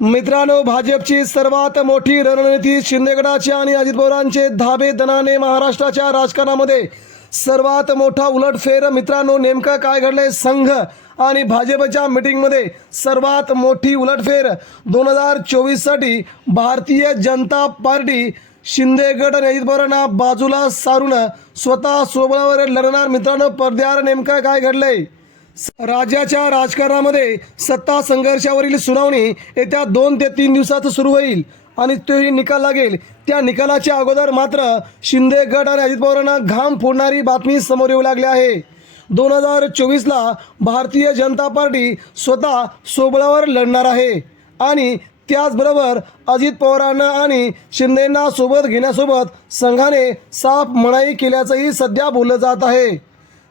मित्रांनो भाजपची सर्वात मोठी रणनीती शिंदेगडाचे आणि अजित पवारांचे धाबे दनाने महाराष्ट्राच्या राजकारणामध्ये. सर्वात मोठा उलटफेर मित्रांनो नेमकं काय घडलंय संघ आणि भाजपच्या मिटिंगमध्ये? सर्वात मोठी उलटफेर दोन हजार चोवीससाठी भारतीय जनता पार्टी शिंदेगड आणि अजित पवारांना बाजूला सारून स्वतः सोबळावर लढणार. मित्रांनो पडद्यावर नेमकं काय घडलंय? राज्याच्या राजकारणामध्ये सत्ता संघर्षावरील सुनावणी येत्या दोन ते तीन दिवसात सुरू होईल आणि तोही निकाल लागेल. त्या निकालाच्या अगोदर मात्र शिंदे गट आणि अजित पवारांना घाम फोडणारी बातमी समोर येऊ लागली आहे. दोन हजार चोवीसला भारतीय जनता पार्टी स्वतः सोबळावर लढणार आहे. आणि त्याचबरोबर अजित पवारांना आणि शिंदेंना सोबत घेण्यासोबत संघाने साफ मनाई केल्याचंही सध्या बोललं जात आहे.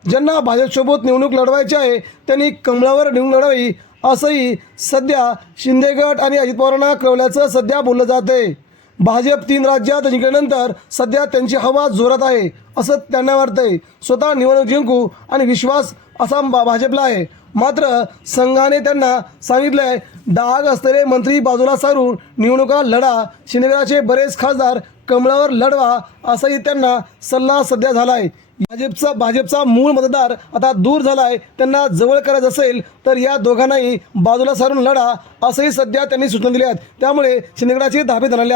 ज्यांना भाजपसोबत निवडणूक लढवायची आहे त्यांनी कमळावर निवडून लढावी असंही सध्या शिंदे गट आणि अजित पवारांना कळवल्याचं सध्या बोललं जात आहे. भाजप तीन राज्यात जिंकल्यानंतर सध्या त्यांची हवा जोरात आहे असं त्यांना वाटतंय. स्वतः निवडणूक जिंकू आणि विश्वास असा भा- भाजपला आहे. मात्र संघाने त्यांना सांगितलंय डाग असलेले मंत्री बाजूला सारून निवडणुका लढा शिंदेगडाचे बरेच खासदार कमळावर लढवा असाही त्यांना सल्ला सध्या झालाय. भाजपचा भाजपचा मूळ मतदार आता दूर झालाय त्यांना जवळ करायचं असेल तर या दोघांनाही बाजूला सारून लढा असंही सध्या त्यांनी सूचना दिल्या आहेत. त्यामुळे शिंदेगडाचे धाबे झालेले आहेत.